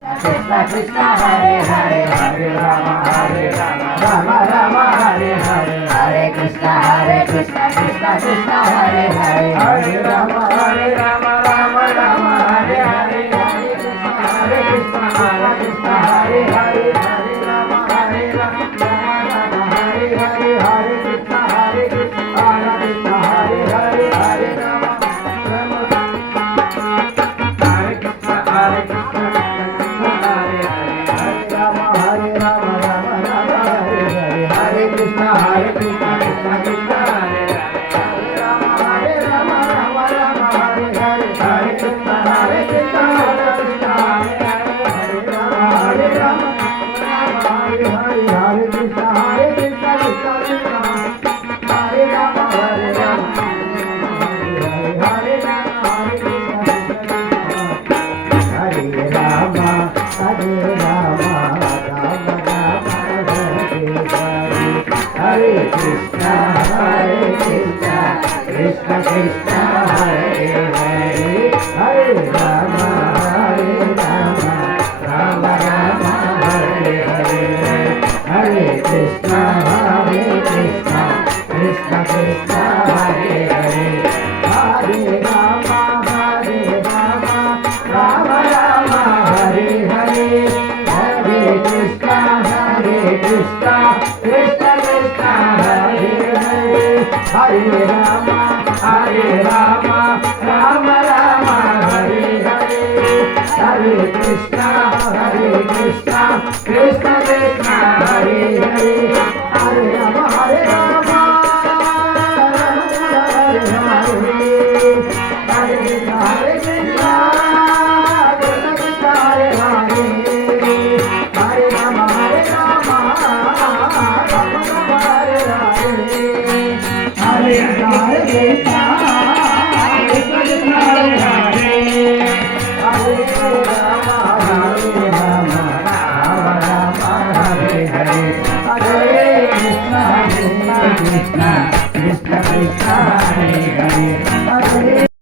Krishna Krishna Hare Hare Hare Rama Rama Rama Hare Hare Hare Krishna Krishna Krishna Hare Hare Hare Rama Rama Rama Hare Hare Hare Krishna Krishna Hare Hare Hare Rama Rama Rama Hare Hare Hare Krishna Krishna Hare Hare Hare Rama Rama Hare Krishna Hare Krishna Krishna Krishna Hare Hare Rama Rama Rama Hare Hare Hare Krishna Krishna Krishna Hare Hare Rama Hare Rama Hare Hare Hare Krishna Krishna Krishna Hare Rama Hare Rama Hare Rama Hare Rama Hare Rama Rama Rama Hare Krishna Krishna Krishna Hare Hare Hare Rama Rama Rama Hare Hare Hare Krishna Krishna Krishna Hare Hare Hare Rama Rama Rama Hare Hare Hare Krishna Krishna Krishna Hare Hare Hare Rama Rama Rama Hare Hare Hare Krishna Krishna Krishna Hare Hare Hare Rama Hare Rama Hare Hare Hare Krishna Krishna Krishna Hare Hare Hare Rama Rama Rama Hare Hare Hare Krishna Krishna Krishna Hare Hare Hare Rama Rama Rama Hare Hare Hare Krishna Krishna Krishna Hare Hare